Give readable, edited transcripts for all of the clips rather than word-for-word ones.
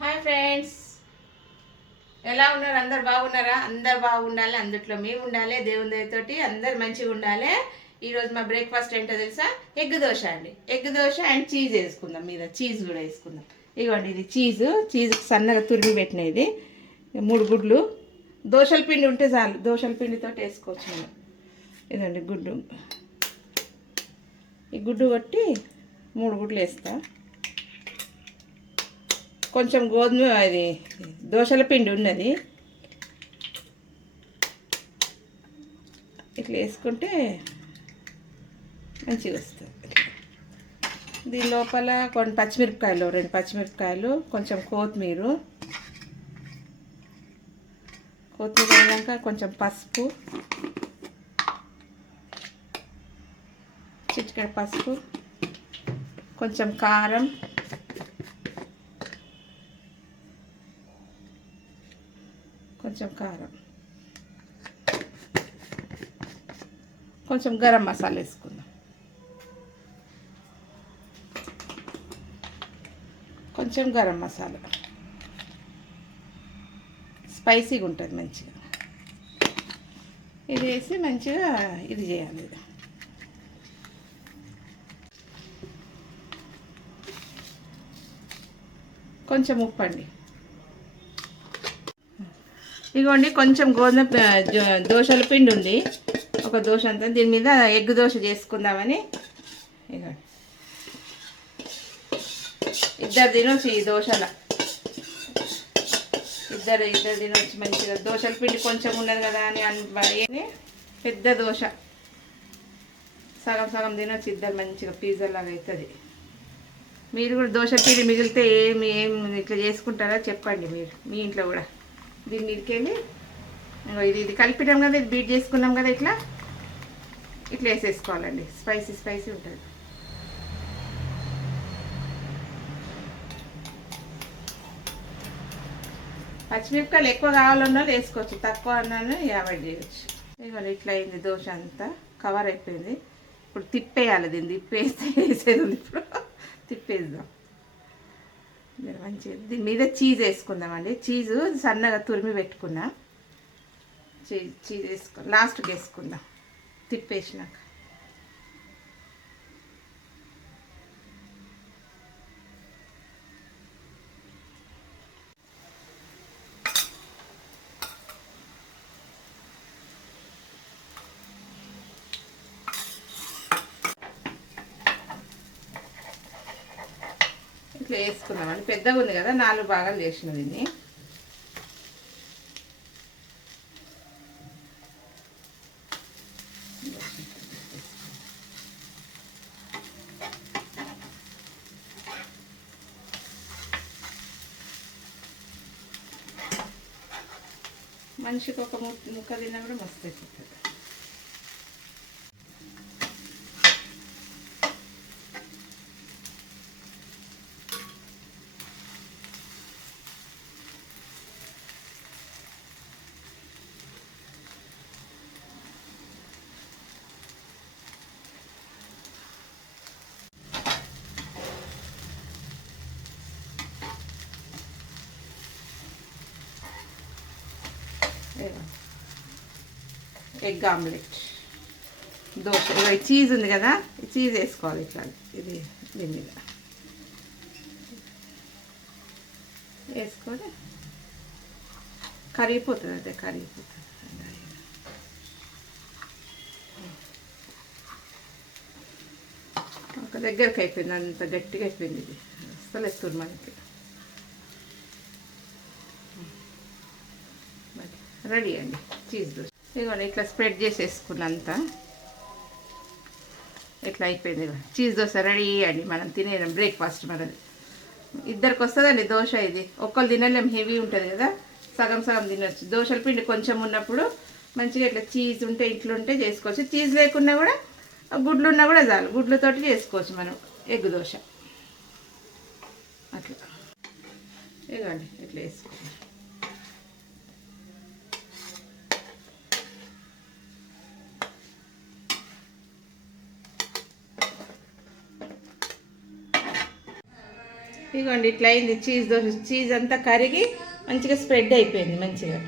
Hi friends, ఎలా ఉన్నారు? అందరు బాగున్నారా? అందరు బాగుండాలి, అందుట్లో మేము ఉండాలి. దేవుని దయతోటి అందరు మంచిగా ఉండాలి. ఈరోజు మా బ్రేక్ఫాస్ట్ ఏంటో తెలుసా? ఎగ్ దోశ అండి. ఎగ్ దోశ అండ్ చీజ్ వేసుకుందాం, మీద చీజ్ కూడా వేసుకుందాం. ఇవ్వండి, ఇది చీజ్ సన్నగా తురిమి పెట్టిన ఇది 3 గుడ్లు. దోశల పిండి ఉంటే చాలు, దోశల పిండితో వేసుకోవచ్చు మనం. ఇదండి గుడ్డు, ఈ గుడ్డు కొట్టి 3 గుడ్లు వేస్తా. కొంచెం గోధుమ ఇది దోశల పిండి ఉన్నది, ఇట్లా వేసుకుంటే మంచిగా వస్తుంది. దీని లోపల కొన్ని పచ్చిమిరపకాయలు, 2 పచ్చిమిరపకాయలు, కొంచెం కొత్తిమీర అయినాక కొంచెం పసుపు, చిటికెడు పసుపు, కొంచెం కారం, కొంచెం గరం మసాలా వేసుకుందాం, కొంచెం గరం మసాలా, స్పైసీగా ఉంటుంది మంచిగా. ఇది వేసి మంచిగా ఇది చేయాలి. కొంచెం ఉప్పు అండి. ఇదిగోండి, కొంచెం గోధుమ దోశల పిండి ఉంది, ఒక దోశ అంతా. దీని మీద ఎగ్ దోశ చేసుకుందామని. ఇదిగోండి, ఇద్దరు తినొచ్చు ఈ దోశల, ఇద్దరు తినొచ్చు మంచిగా. దోశల పిండి కొంచెం ఉన్నది కదా అని పెద్ద దోశ సగం సగం తినొచ్చు ఇద్దరు మంచిగా, పిజ్జా లాగా అవుతుంది. మీరు కూడా దోశల పిండి మిగిలితే ఏం ఇట్లా చేసుకుంటారో చెప్పండి మీరు మీ ఇంట్లో కూడా. దీన్ని ఇదికెళ్ళి ఇది కలిపినాం కదా, ఇది బీట్ చేసుకున్నాం కదా, ఇట్లా వేసేసుకోవాలండి. స్పైసీ ఉంటుంది. పచ్చిమిరపకాయలు ఎక్కువ కావాలన్నా వేసుకోవచ్చు, తక్కువ అన్నా అవాయిడ్ చేయవచ్చు. ఇదిగోండి, ఇట్లా అయింది దోశ అంతా, కవర్ అయిపోయింది. ఇప్పుడు తిప్పేయాలి, దీన్ని వేసేది ఉంది. ఇప్పుడు తిప్పేద్దాం మంచిగా. దీని మీద చీజ్ వేసుకుందామండి. చీజు సన్నగా తురిమి పెట్టుకున్నా, చీజ్ లాస్ట్కి వేసుకుందాం తిప్పేసినాక. ఇట్లా వేసుకుందామండి. పెద్దగా ఉంది కదా, 4 భాగాలు చేసిన దీన్ని. మనిషికి ఒక ముక్క తిన్నా కూడా మస్తు అయిపోతుంది. Egg omelette dosa. చీజ్ ఉంది కదా, చీజ్ వేసుకోవాలి ఇట్లా. ఇది దీని మీద వేసుకొని కరిగిపోతుంది, అదే కరిగిపోతుంది. ఒక దగ్గరికి అయిపోయింది, అంత గట్టిగా అయిపోయింది. ఇది అసలు ఎత్తుంది మనకి. రెడీ అండి చీజ్ దోశ. ఇదిగోండి, ఇట్లా స్ప్రెడ్ చేసేసుకున్నంత ఇట్లా అయిపోయింది. చీజ్ దోశ రెడీ అండి. మనం తినేదాం బ్రేక్ఫాస్ట్ మనది. ఇద్దరికి వస్తుందండి దోశ. ఇది ఒక్కరు తినలేం, హెవీ ఉంటుంది కదా, సగం సగం తినొచ్చు. దోశల పిండి కొంచెం ఉన్నప్పుడు మంచిగా ఇట్లా చీజ్ ఉంటే ఇంట్లో ఉంటే చేసుకోవచ్చు. చీజ్ లేకున్నా కూడా, గుడ్లు ఉన్నా కూడా చాలు, గుడ్లతోటి చేసుకోవచ్చు మనం ఎగ్ దోశ. అట్లా ఇదిగోండి, ఇట్లా వేసుకోండి. ఇదిగోండి ఇట్లా అయింది చీజ్ దోశ. చీజ్ అంతా కరిగి మంచిగా స్ప్రెడ్ అయిపోయింది మంచిగా.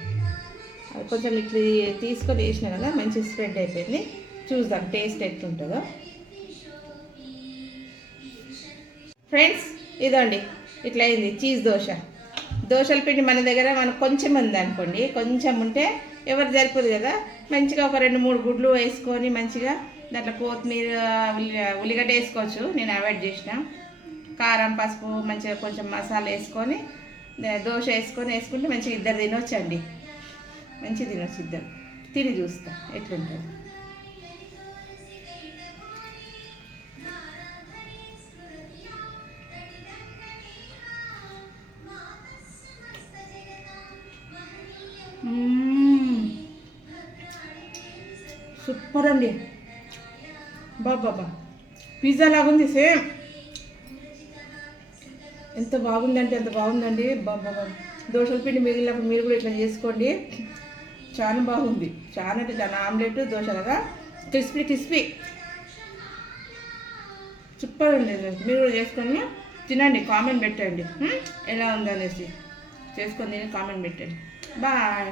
అది కొంచెం ఇట్లా తీసుకొని వేసినా కదా మంచిగా స్ప్రెడ్ అయిపోయింది. చూద్దాం టేస్ట్ ఎట్లుంటుందో. ఫ్రెండ్స్ ఇదండి ఇట్లా అయింది చీజ్ దోశ. దోశల పిండి మన దగ్గర మనకు కొంచెం ఉంది అనుకోండి, కొంచెం ఉంటే ఎవరు సరిపోదు కదా, మంచిగా ఒక 2-3 గుడ్లు వేసుకొని మంచిగా దాంట్లో కొత్తిమీర ఉల్లిగడ్డ వేసుకోవచ్చు, నేను అవాయిడ్ చేసిన. కారం పసుపు మంచిగా కొంచెం మసాలా వేసుకొని దోశ వేసుకుంటే మంచిగా ఇద్దరు తినొచ్చండి. మంచిగా తినొచ్చు, ఇద్దరు తిని చూస్తా ఎట్లుంటుంది. సూపర్ అండి, బాబా పిజ్జా లాగుంది సేమ్. ఎంత బాగుందంటే అంత బాగుందండి బాబా. దోశల పిండి మిగిలినప్పుడు మీరు కూడా ఇట్లా చేసుకోండి, చాలా బాగుంది. చాలా అంటే చాలా. ఆమ్లెట్ దోశ కదా, క్రిస్పీ సూపర్ ఉంది. మీరు కూడా చేసుకొని తినండి, కామెంట్ పెట్టండి ఎలా ఉందనేసి. చేసుకొని తిని కామెంట్ పెట్టండి. బాయ్.